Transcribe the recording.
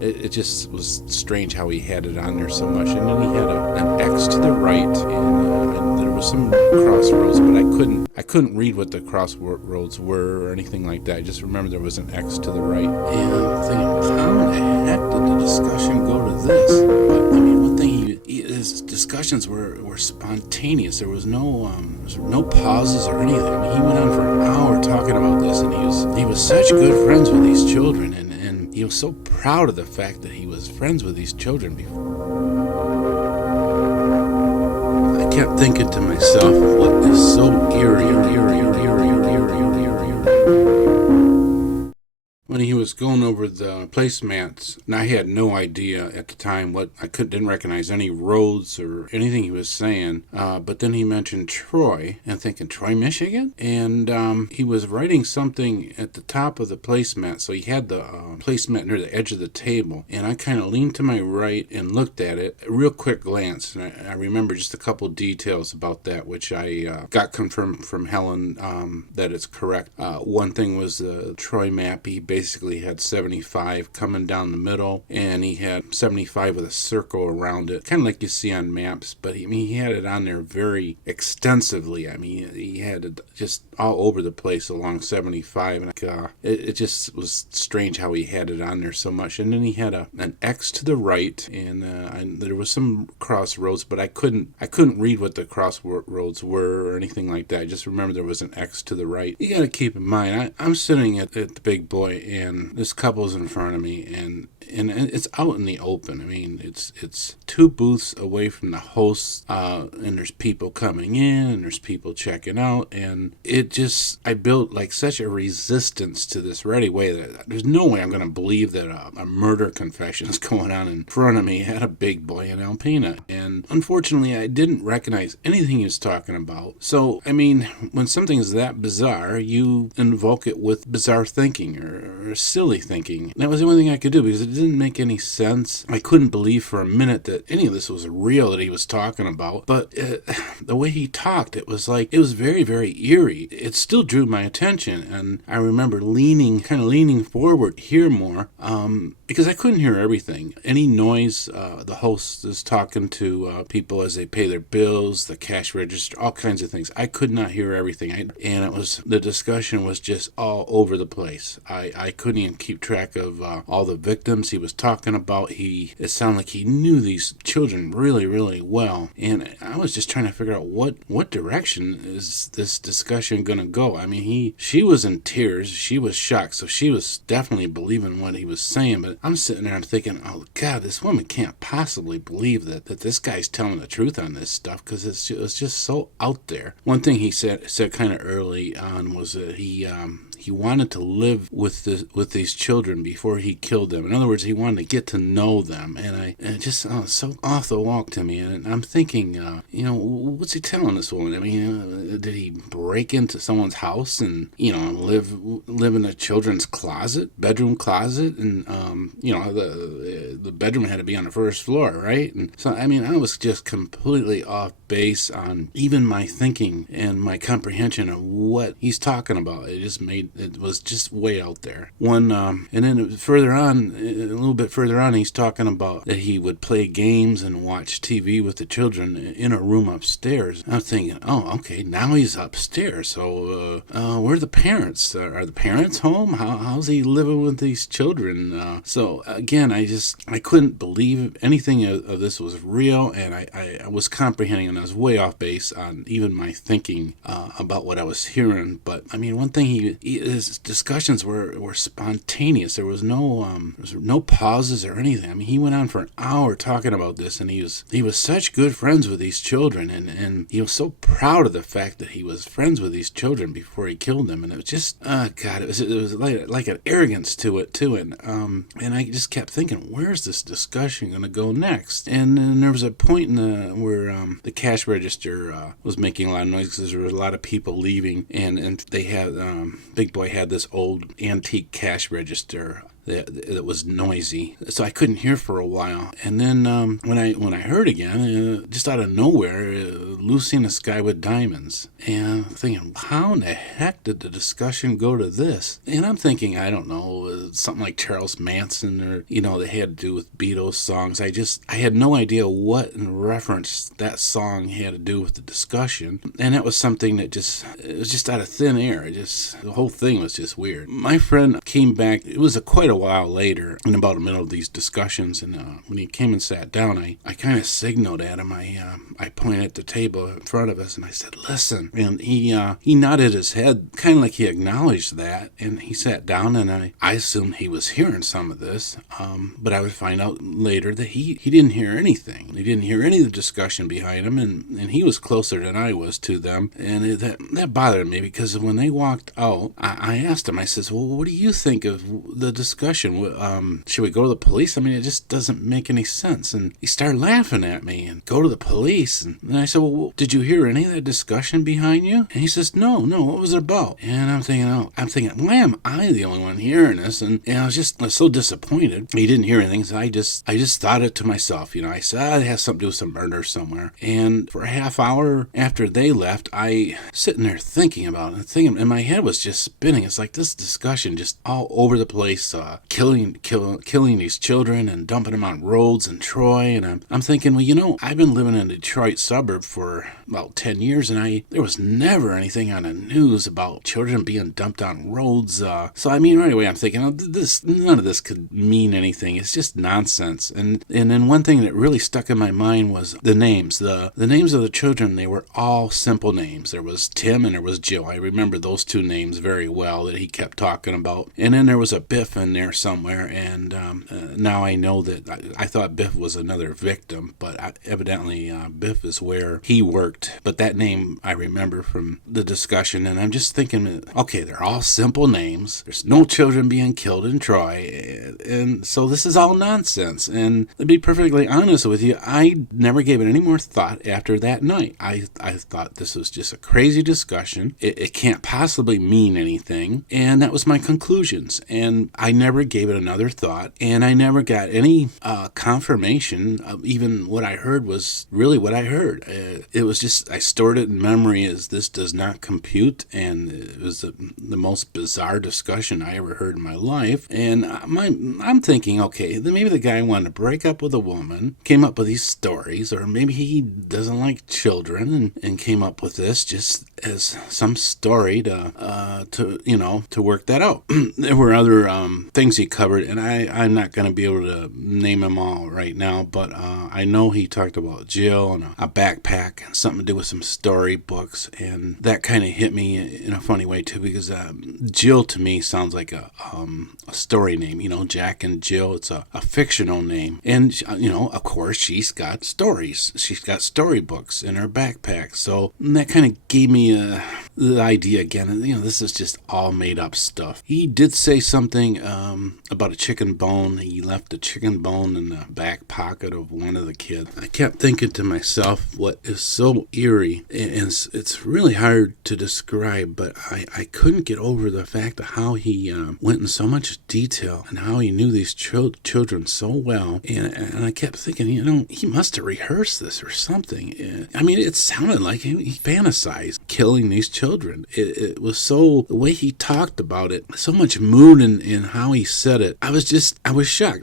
it just was strange how he had it on there so much. And then he had an X to the right, and there was some crossroads, but I couldn't read what the crossroads were or anything like that. I just remember there was an X to the right, and I'm thinking, how in the heck did the discussion go to this? But I mean, one thing his discussions were spontaneous. There was no pauses or anything. I mean, he went on for an hour talking about this, and he was such good friends with these children, and he was so proud of the fact that he was friends with these children before. I kept thinking to myself, what is so eerie. When he was going over the placemats, and I had no idea at the time didn't recognize any roads or anything he was saying. But then he mentioned Troy, and I'm thinking, Troy, Michigan? And he was writing something at the top of the placemat, so he had the placemat near the edge of the table, and I kind of leaned to my right and looked at it, a real quick glance, and I remember just a couple details about that, which I got confirmed from Helen that it's correct. One thing was the Troy map. He basically had 75 coming down the middle, and he had 75 with a circle around it, kind of like you see on maps, but he had it on there very extensively. I mean, he had it just all over the place along 75, and it just was strange how he had it on there so much. And then he had an X to the right, and there was some crossroads, but I couldn't read what the crossroads were or anything like that. I just remember there was an X to the right. You got to keep in mind, I'm sitting at the big boy, and this couple's in front of me, and it's out in the open. I mean, it's two booths away from the hosts, and there's people coming in, and there's people checking out, and I built like such a resistance to this right away that there's no way I'm going to believe that a murder confession is going on in front of me at a big boy in Alpena. And unfortunately, I didn't recognize anything he was talking about. So, I mean, when something is that bizarre, you invoke it with bizarre thinking or silly thinking. That was the only thing I could do because it didn't make any sense. I couldn't believe for a minute that any of this was real that he was talking about. But the way he talked, it was very, very eerie. It still drew my attention, and I remember leaning forward to hear more, because I couldn't hear everything. Any noise, the host is talking to people as they pay their bills, the cash register, all kinds of things. I could not hear everything, and the discussion was just all over the place. I couldn't even keep track of all the victims he was talking about. It sounded like he knew these children really, really well, and I was just trying to figure out what direction is this discussion going to go. I mean, she was in tears, she was shocked, so she was definitely believing what he was saying, but I'm sitting there and thinking, oh God, this woman can't possibly believe that this guy's telling the truth on this stuff, because it's just so out there. One thing he said kind of early on was that he wanted to live with these children before he killed them. In other words, he wanted to get to know them, and it just so off the wall to me. And I'm thinking, what's he telling this woman? I mean, did he break into someone's house and live in a children's bedroom closet, and the bedroom had to be on the first floor, right? And so I mean, I was just completely off base on even my thinking and my comprehension of what he's talking about. It was just way out there. And then a little bit further on, he's talking about that he would play games and watch TV with the children in a room upstairs. I'm thinking, oh, okay, now he's upstairs. So where are the parents? Are the parents home? How's he living with these children? So again, I couldn't believe anything of this was real, and I was comprehending, and I was way off base on even my thinking about what I was hearing. But I mean, one thing his discussions were spontaneous. There was no pauses or anything. I mean, he went on for an hour talking about this, and he was such good friends with these children, and he was so proud of the fact that he was friends with these children before he killed them. And it was just, God, it was like an arrogance to it too. And I just kept thinking, where's this discussion going to go next? And then there was a point where the cash register was making a lot of noise because there were a lot of people leaving, and they had big Beach Boy had this old antique cash register that was noisy, so I couldn't hear for a while. And then when I heard again, just out of nowhere, Lucy in the Sky with Diamonds. And I'm thinking, how in the heck did the discussion go to this? And I'm thinking, I don't know, something like Charles Manson, or that had to do with Beatles songs. I had no idea what in reference that song had to do with the discussion. And that was something that it was just out of thin air. The whole thing was just weird. My friend came back. It was quite a while later, in about the middle of these discussions, and when he came and sat down, I kind of signaled at him. I pointed at the table in front of us, and I said, "Listen." And he nodded his head, kind of like he acknowledged that, and he sat down, and I assumed he was hearing some of this, but I would find out later that he didn't hear anything. He didn't hear any of the discussion behind him, and he was closer than I was to them, and that bothered me, because when they walked out, I asked him, I says, "Well, what do you think of the discussion? Should we go to the police? I mean, it just doesn't make any sense." And he started laughing at me, and go to the police. And then I said, "Well, did you hear any of that discussion behind you?" And he says, No, what was it about?" And I'm thinking, why am I the only one hearing this? And I was so disappointed. He didn't hear anything, so I just thought it to myself. I said, it has something to do with some murder somewhere. And for a half hour after they left, I sitting there thinking about it, and my head was just spinning. It's like this discussion just all over the place, killing these children and dumping them on roads in Troy. And I'm thinking, well, I've been living in a Detroit suburb for about 10 years, and there was never anything on the news about children being dumped on roads. So right away I'm thinking, none of this could mean anything. It's just nonsense. And then one thing that really stuck in my mind was the names. The names of the children, they were all simple names. There was Tim and there was Jill. I remember those two names very well that he kept talking about. And then there was a Biff in there somewhere, and now I know that I thought Biff was another victim, but evidently Biff is where he worked. But that name I remember from the discussion, and I'm just thinking, okay, they're all simple names. There's no children being killed in Troy, and so this is all nonsense. And to be perfectly honest with you, I never gave it any more thought after that night. I thought this was just a crazy discussion. It can't possibly mean anything, and that was my conclusions. And I never gave it another thought, and I never got any confirmation of even what I heard was really what I heard. It was just, I stored it in memory as this does not compute, and it was the most bizarre discussion I ever heard in my life. And I'm thinking, okay, then maybe the guy wanted to break up with a woman, came up with these stories, or maybe he doesn't like children and came up with this just as some story to work that out. There were other things he covered, and I'm not going to be able to name them all right now, but I know he talked about Jill and a backpack and something to do with some storybooks, and that kind of hit me in a funny way too, because Jill to me sounds like a story name. Jack and Jill, it's a fictional name, and of course she's got stories. She's got storybooks in her backpack, so that kind of gave me the idea again. This is just all made up stuff. He did say something about a chicken bone. He left a chicken bone in the back pocket of one of the kids. I kept thinking to myself, what is so eerie, and it's really hard to describe, but I couldn't get over the fact of how he went in so much detail and how he knew these children so well. And I kept thinking, he must have rehearsed this or something. It sounded like he fantasized killing these children. It was so, the way he talked about it, so much mood in how he said it. I was shocked.